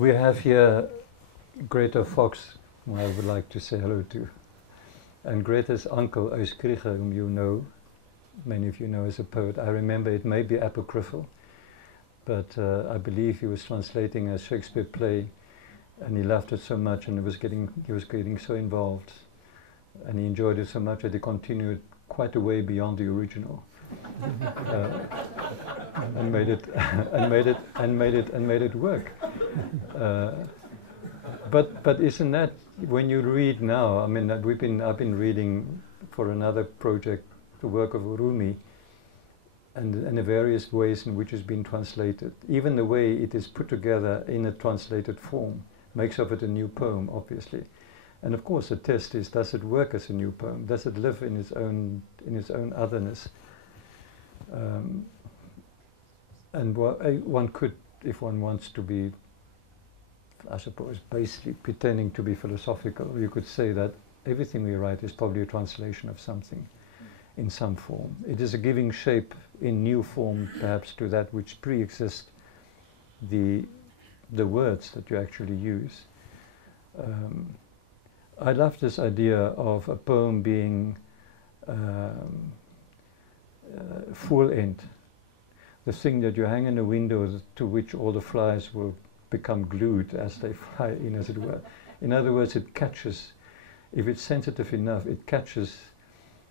We have here Greta Fox, who I would like to say hello to. And Greta's uncle, Ouskrige, whom you know, many of you know as a poet. I remember it may be apocryphal, but I believe he was translating a Shakespeare play, and he loved it so much, and he was getting so involved, and he enjoyed it so much that he continued quite a way beyond the original, and made it work. But isn't that, when you read now? I mean, I've been reading for another project the work of Rumi, and the various ways in which it's been translated. Even the way it is put together in a translated form makes of it a new poem, obviously. And of course, the test is: does it work as a new poem? Does it live in its own otherness? And one could, if one wants to be, I suppose, basically pretending to be philosophical, you could say that everything we write is probably a translation of something in some form. It is a giving shape in new form, perhaps, to that which pre-exists the words that you actually use. I love this idea of a poem being full end, the thing that you hang in a window to which all the flies will become glued as they fly in, as it were. In other words, it catches, if it's sensitive enough, it carries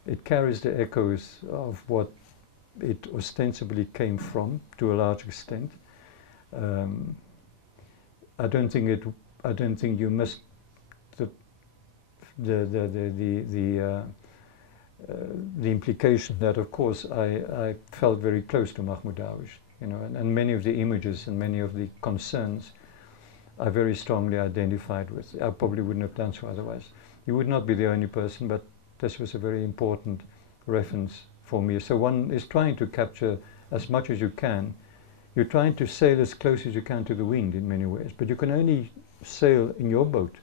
the echoes of what it ostensibly came from, to a large extent. I don't think you must the implication that, of course, I felt very close to Mahmoud Darwish, you know, and many of the images and many of the concerns I very strongly identified with. I probably wouldn't have done so otherwise. You would not be the only person, but this was a very important reference for me. So one is trying to capture as much as you can. You're trying to sail as close as you can to the wind in many ways, but you can only sail in your boat.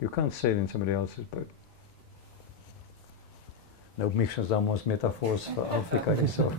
You can't sail in somebody else's boat. Nou, mixen damos metafoors voor Afrika en zo.